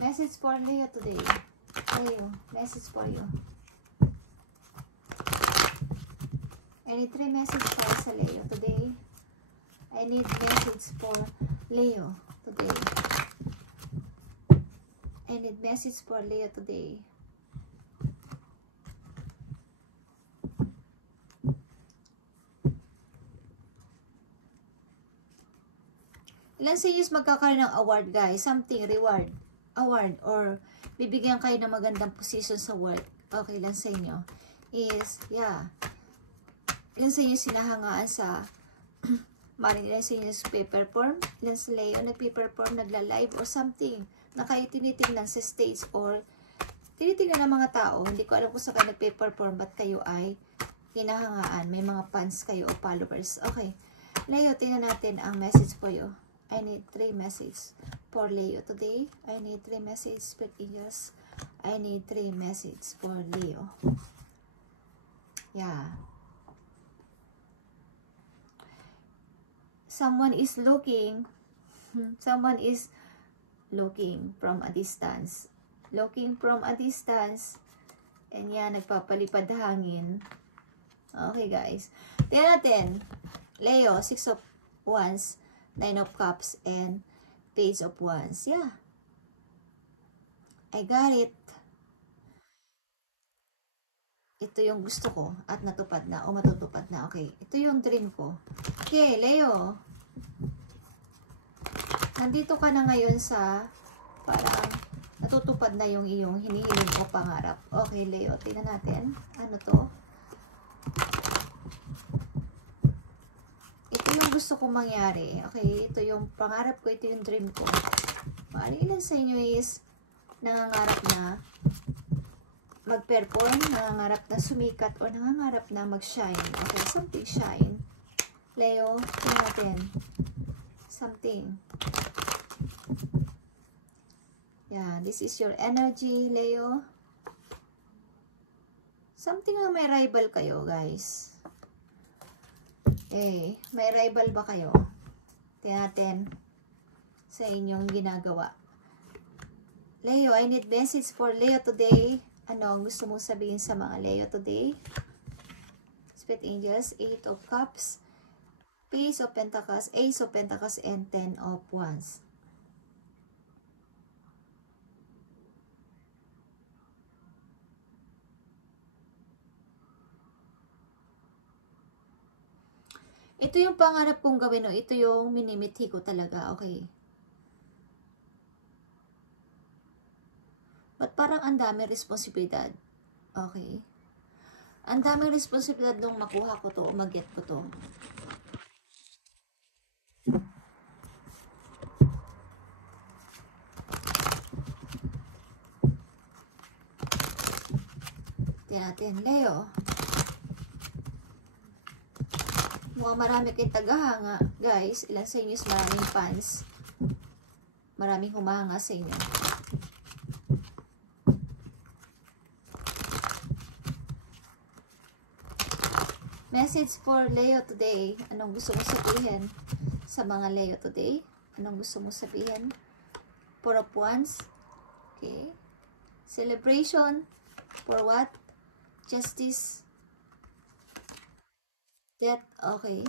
Message for Leo today. Leo, message for you. I need 3 messages para sa Leo today. I need message for Leo today. I need message for Leo today. Ilan sa inyo magkakaroon ng award, guys? Something, reward. Award. Or bibigyan kayo ng magandang position sa work. Okay, ilan sa inyo? Is, yeah. Ilan sa inyo sinahangaan sa maring ilan sa inyo nagpe-perform? Ilan sa Leo nagpe-perform, nagla-live or something na kayo tinitingnan sa stage or tinitingnan ng mga tao. Hindi ko alam kung saan kayo nagpe-perform but kayo ay hinahangaan. May mga fans kayo o followers. Okay. Leo, tingnan natin ang message po you. I need 3 messages for Leo today. I need 3 messages for angels. I need 3 messages for Leo. Yeah. Someone is looking. Someone is looking from a distance. Looking from a distance. And yan, nagpapalipad hangin. Okay, guys. Tingnan natin. Leo, 6 of Wands. 9 of Cups and Page of Wands. Yeah. I got it. Ito yung gusto ko at natupad na o matutupad na. Okay. Ito yung dream ko. Okay, Leo. Nandito ka na ngayon sa parang natutupad na yung iyong hinihiling o pangarap. Okay, Leo. Tingnan natin. Ano to? Yung gusto kong mangyari. Okay, ito yung pangarap ko, ito yung dream ko. Maaaring ilan sa inyo is nangangarap na mag-perform, nangangarap na sumikat, o nangangarap na mag-shine. Okay, something shine. Leo, tingnan natin. Something. Yeah, this is your energy, Leo. Something na may rival kayo, guys. Eh, may rival ba kayo? Tingnan natin sa inyong ginagawa. Leo, I need message for Leo today. Ano ang gusto mong sabihin sa mga Leo today? Spirit Angels, 8 of Cups, Page of Pentacles, Ace of Pentacles, and 10 of Wands. Ito yung pangarap kong gawin, no? Ito yung minimithi ko talaga, okay? But parang ang dami responsibilidad, okay? Ang dami responsibilidad nung makuha ko to o mag-get ko to. Tingnan natin, Leo. Mukhang marami kayong tagahanga, guys. Ilan sa inyo is maraming fans. Maraming humahanga sa inyo. Message for Leo today. Anong gusto mo sabihin sa mga Leo today? Anong gusto mo sabihin? 4 of Wands. Okay. Celebration. For what? Justice. Death, okay.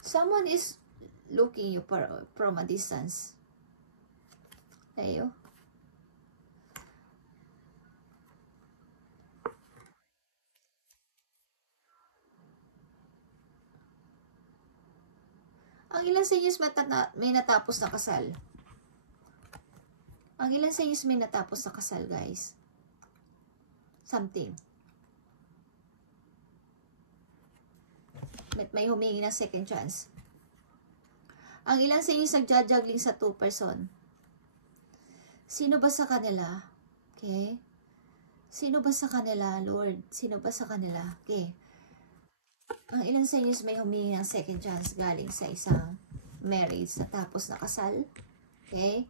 Someone is looking you from a distance. Leo. Ang ilan sa inyo may natapos na kasal. Ang ilan sa inyo may natapos na kasal, guys. Something. May humingi ng second chance. Ang ilan sa inyo nagja-juggling sa 2 person. Sino ba sa kanila? Okay? Sino ba sa kanila, Lord? Sino ba sa kanila? Okay. Ang ilan sa inyo may humingi ng second chance galing sa isang marriage na tapos na kasal. Okay?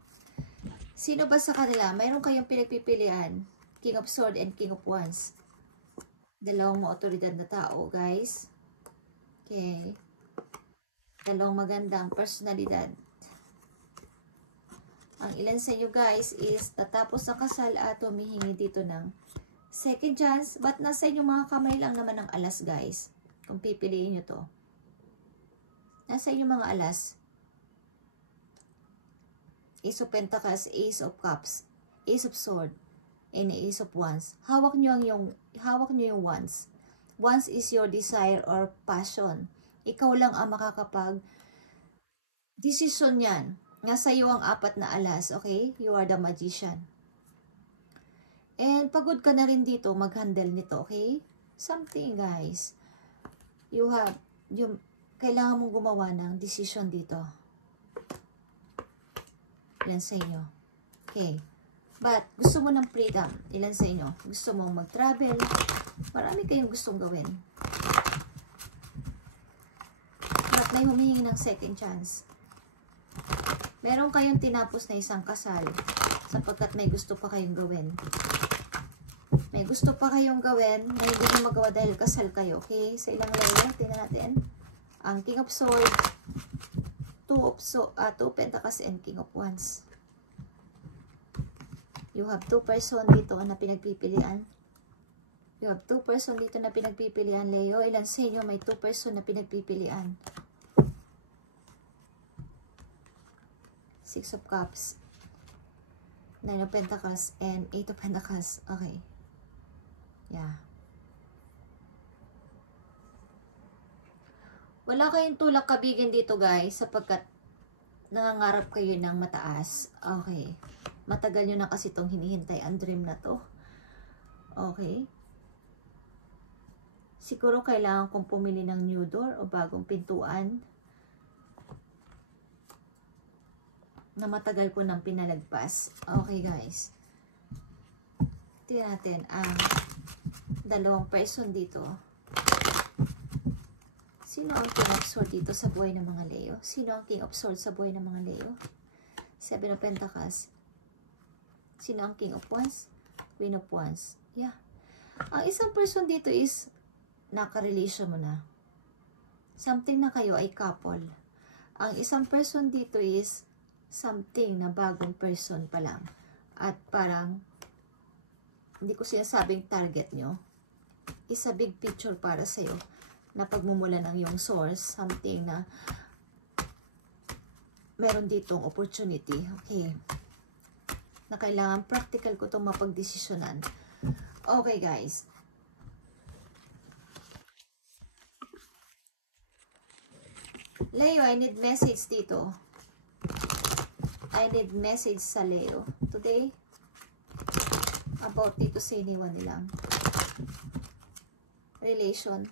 Sino ba sa kanila? Mayroon kayong pinagpipilian. King of Swords and King of Wands. Dalawang otoridad na tao, guys. Okay. Dalawang magandang personalidad. Ang ilan sa inyo guys is natapos ang kasal at humihingi dito ng second chance. But nasa inyong mga kamay lang naman ang alas guys. Kung pipiliin nyo to. Nasa inyong mga alas. Ace of Pentacles, Ace of Cups, Ace of Sword, and Ace of Wands. Hawak nyo yung Wands. Wands is your desire or passion. Ikaw lang ang makakapag decision yan. Nasa iyo ang 4 na alas, okay? You are the magician. And pagod ka na rin dito mag-handle nito, okay? Something, guys. Kailangan mong gumawa ng decision dito. Ilan sa inyo? Okay. But, gusto mo ng freedom. Ilan sa inyo? Gusto mong mag-travel. Marami kayong gustong gawin. But, may humihingi ng second chance. Meron kayong tinapos na isang kasal sapagkat may gusto pa kayong gawin. May gusto pa kayong gawin na hindi nyo magawa dahil kasal kayo. Okay? Sa ilang layer, tingnan natin. Ang King of Swords, Two of Pentacles, and King of Wands. You have 2 person dito na pinagpipilian. You have 2 person dito na pinagpipilian, Leo. Ilan sa inyo may 2 person na pinagpipilian? 6 of Cups, 9 of Pentacles, and 8 of Pentacles. Okay. Yeah. Wala kayong tulak kabigin dito guys sapagkat nangangarap kayo ng mataas. Okay. Matagal nyo na kasi itong hinihintay ang dream na to. Okay. Siguro kailangan kong pumili ng new door o bagong pintuan na matagal ko nang pinalagpas. Okay guys. Tingnan natin ang 2 person dito. Sino ang King of Swords dito sa buhay ng mga Leo? Sino ang King of Swords sa buhay ng mga Leo? 7 of Pentacles. Sino ang King of Wands? Queen of Wands. Yeah. Ang isang person dito is naka-relation mo na. Something na kayo ay couple. Ang isang person dito is something na bagong person pa lang. At parang, hindi ko sinasabing target nyo. Is a big picture para sa'yo. Na pagmumula ng yung source. Something na meron ditong opportunity. Okay. Na kailangan practical ko itong mapagdesisyonan. Okay guys. Leo, I need message dito. I need message sa Leo today about dito sa iniwan nilang relation.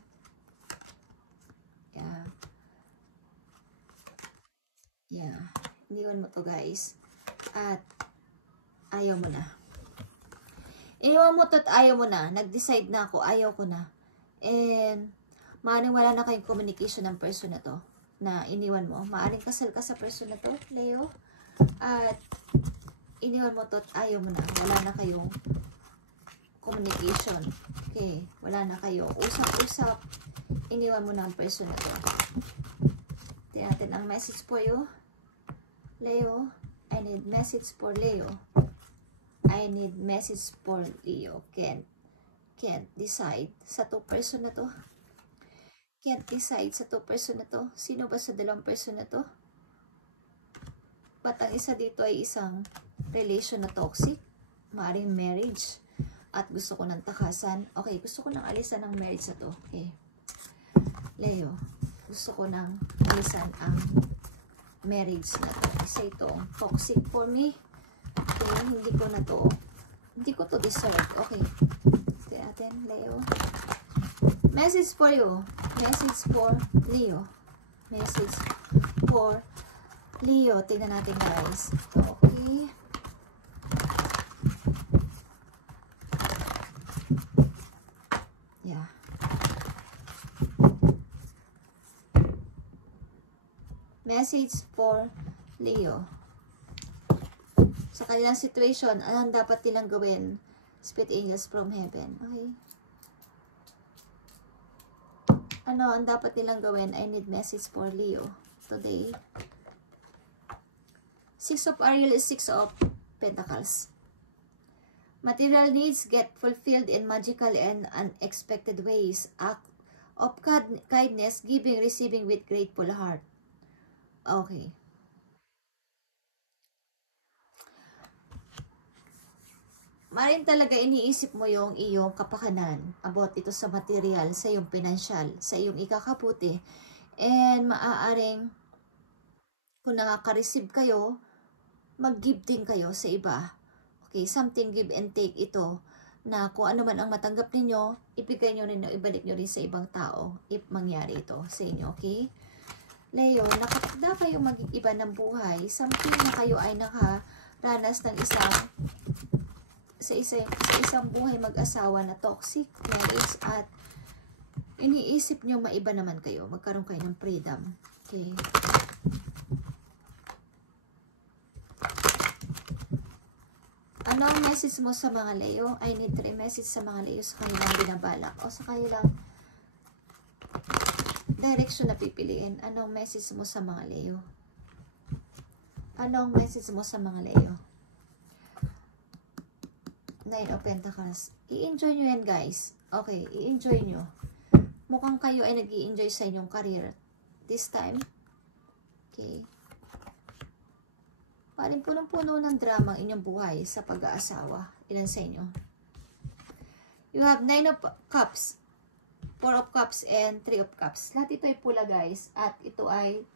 Yeah. Iniwan mo to guys. At ayaw mo na. Iniwan mo to at ayaw mo na. Nag-decide na ako. Ayaw ko na. And maaaring wala na kayong communication ng person na to na iniwan mo. Maaaring kasal ka sa person na to, Leo. At iniwan mo to at ayaw mo na. Wala na kayong communication. Okay. Wala na kayo. Usap-usap. Iniwan mo na ang person na to. Tingnan natin ang message for you. Leo. I need message for Leo. I need message for Leo. Can't decide sa 2 person na to. Can't decide sa 2 person na to. Sino ba sa 2 person na to? Ba't ang isa dito ay isang relation na toxic? Maaaring marriage. At gusto ko ng takasan. Okay, gusto ko ng alisan ng marriage na to. Okay. Leo, gusto ko ng alisan ang marriage na to. Isa ito, toxic for me. Okay, hindi ko to deserve. Okay. Kaya natin, Leo. Message for you. Message for Leo. Message for Leo. Tingnan natin guys. Okay. Yeah. Message for Leo. Sa kanilang situation, anong dapat nilang gawin? Spirit angels from heaven. Okay. Ano ang dapat nilang gawin? I need message for Leo today. 6 of Ariel is 6 of Pentacles. Material needs get fulfilled in magical and unexpected ways. Act of kindness, giving, receiving with grateful heart. Okay. Marin talaga iniisip mo yung iyong kapakanan about ito sa material, sa iyong financial, sa iyong ikakabuti. And maaaring kung nakaka-receive kayo, mag-give din kayo sa iba. Okay, something give and take ito na kung ano man ang matanggap ninyo, ibigay nyo rin, ibalik nyo rin sa ibang tao if mangyari ito sa inyo, okay? Leo, nakapagda kayo mag-iba ng buhay, something na kayo ay nakaranas ng isang buhay mag-asawa na toxic marriage at iniisip nyo maiba naman kayo, magkaroon kayo ng freedom, okay? Anong message mo sa mga Leo? I need 3 message sa mga Leo sa kanilang binabalak o sa kanilang direction na pipiliin. Anong message mo sa mga Leo? Anong message mo sa mga Leo? 9 of Pentacles. I-enjoy nyo yan, guys. Okay, i-enjoy nyo. Mukhang kayo ay nag-i-enjoy sa inyong career this time. Okay. Paring punong-puno ng drama ang inyong buhay sa pag-aasawa. Ilan sa inyo? You have 9 of Cups, 4 of Cups, and 3 of Cups. Lahat ito ay pula, guys. At ito ay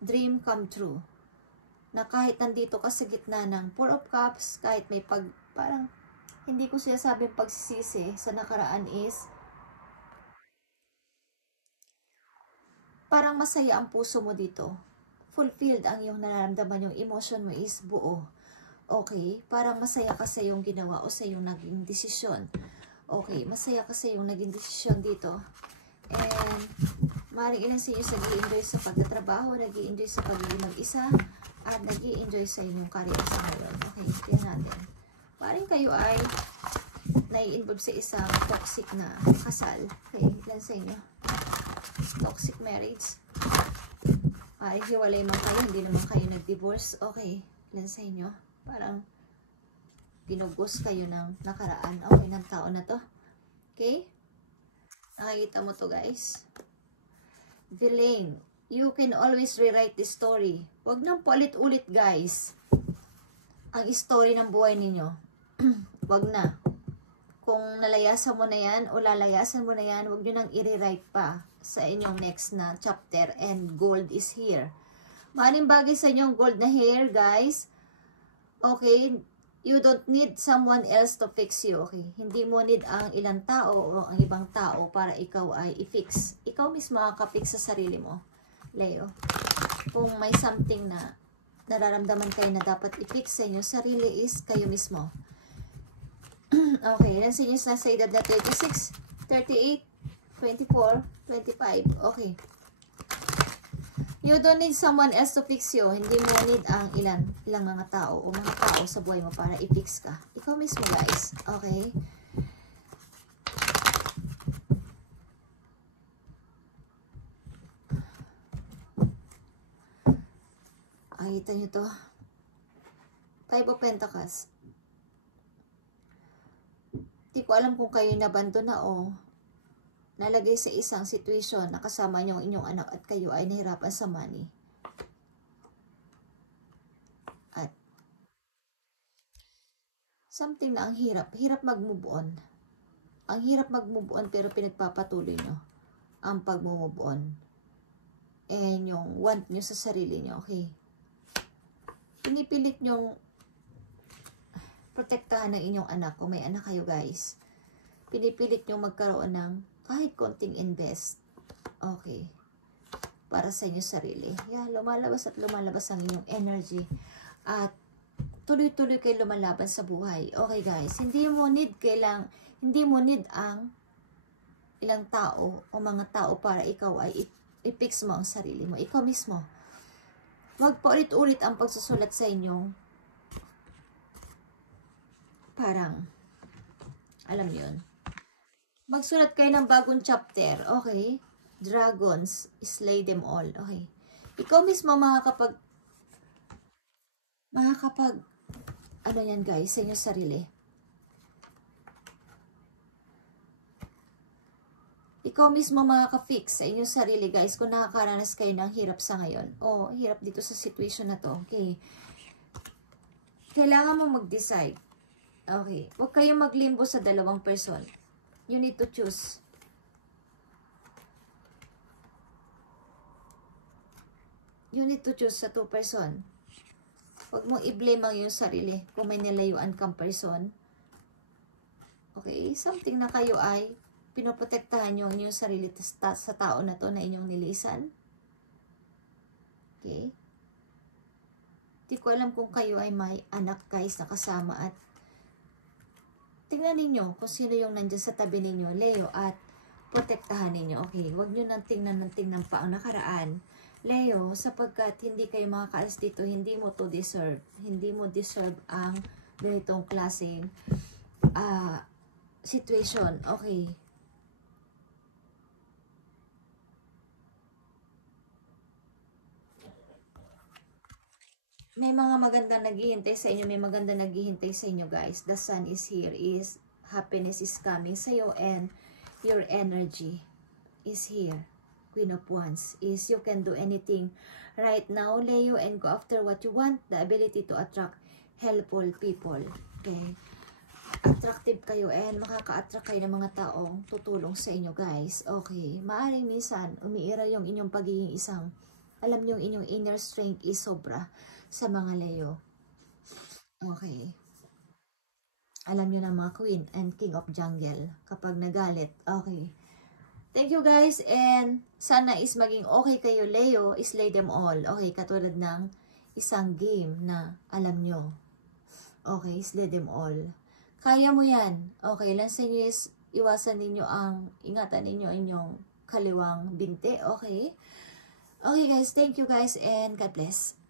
dream come true. Na kahit nandito ka sa gitna ng 4 of Cups, kahit may parang hindi ko sinasabing pagsisisi sa nakaraan is parang masaya ang puso mo dito. Fulfilled ang iyong nararamdaman, yung emotion mo is buo. Okay? Parang masaya ka sa iyong ginawa o sa iyong naging desisyon. Okay, masaya ka sa iyong naging desisyon dito. And maaaring ilan sa inyo nag-i-enjoy sa pagtatrabaho, nag-i-enjoy sa pagiging mag-isa, at nag-i-enjoy sa inyong career sa ngayon. Okay, tingnan natin. Maaaring kayo ay nai-involve sa isang toxic na kasal. Okay, ilan sa inyo? Toxic marriage. Hiwalay man kayo, hindi naman kayo nag-divorce. Okay, ilan sa inyo? Parang pinugos kayo ng nakaraan. Okay, ng tao na to. Okay? Nakikita mo to, guys. Villain, you can always rewrite the story. Huwag nang paulit-ulit, guys. Ang story ng buhay ninyo. Huwag na. Kung nalayasan mo na yan o lalayasan mo na yan, huwag nyo nang i-rewrite pa sa inyong next na chapter, and gold is here. Maaaring bagay sa inyong gold na hair, guys. Okay, you don't need someone else to fix you, okay? Hindi mo need ang ilang tao o ang ibang tao para ikaw ay i-fix. Ikaw mismo makaka-fix sa sarili mo, Leo. Kung may something na nararamdaman kayo na dapat i-fix sa inyo sarili is kayo mismo. Okay, nasa inyo nasa edad na 36, 38, 24, 25. Okay. You don't need someone else to fix you. Hindi mo need ang ilang mga tao o mga tao sa buhay mo para i-fix ka. Ikaw mismo, guys. Okay? Kita nyo to. 5 of Pentacles. Di ko alam kung kayo nabando na o nalagay sa isang situation na kasama niyo ang inyong anak at kayo ay nahirapan sa money. At something na ang hirap. Hirap mag-move on. Ang hirap mag-move on pero pinagpapatuloy nyo ang pag-move on. And yung want nyo sa sarili nyo. Okay? Pinipilit nyong protektahan ng inyong anak. Kung may anak kayo, guys. Pinipilit nyong magkaroon ng kahit konting invest. Okay. Para sa inyong sarili. Yeah, lumalabas at lumalabas ang inyong energy. At tuloy-tuloy kayo lumalaban sa buhay. Okay, guys. Hindi mo need ang ilang tao o mga tao para ikaw ay i-fix mo ang sarili mo. Ikaw mismo. Huwag pa ulit-ulit ang pagsusulat sa inyong parang, alam yun. Magsulat kayo ng bagong chapter. Okay? Dragons, slay them all. Okay? Ikaw mismo makakapag makakapag, ano yan guys, sa inyong sarili. Ikaw mismo makaka-fix sa inyong sarili guys kung nakakaranas kayo ng hirap sa ngayon. O hirap dito sa situation na to. Okay. Kailangan mo mag-decide. Okay. Huwag kayong maglimbo sa dalawang person. You need to choose. You need to choose sa two person. Huwag mong i-blame ang iyong sarili kung may nilayuan kang person. Okay? Something na kayo ay pinoprotektahan nyo ang inyong sarili sa tao na to na inyong nilisan. Okay? Di ko alam kung kayo ay may anak guys na kasama at tingnan ninyo kung sino yung nandiyan sa tabi ninyo, Leo, at protektahan ninyo. Okay? Huwag nyo nang tingnan pa ang nakaraan. Leo, sapagkat hindi kayo makakaalis dito, hindi mo to deserve. Hindi mo deserve ang ganitong klaseng situation. Okay. May mga magandang naghihintay sa inyo, may magandang naghihintay sa inyo guys. The sun is here, is happiness is coming sa iyo and your energy is here. Queen of Wands is you can do anything right now, Leo, and go after what you want. The ability to attract helpful people. Okay. Attractive kayo and makaka-attract kayo ng mga taong tutulong sa inyo, guys. Okay. Maaring minsan, umiira yung inyong pagiging isang, alam nyo, yung inyong inner strength is sobra sa mga Leo. Okay. Alam nyo na mga Queen and King of Jungle kapag nagalit. Okay. Thank you guys and sana is maging okay kayo, Leo, slay them all. Okay, katulad ng isang game na alam nyo. Okay, slay them all. Kaya mo yan. Okay, lang sa inyo is iwasan ninyo ingatan ninyo inyong kaliwang binte. Okay? Okay guys, thank you guys and God bless.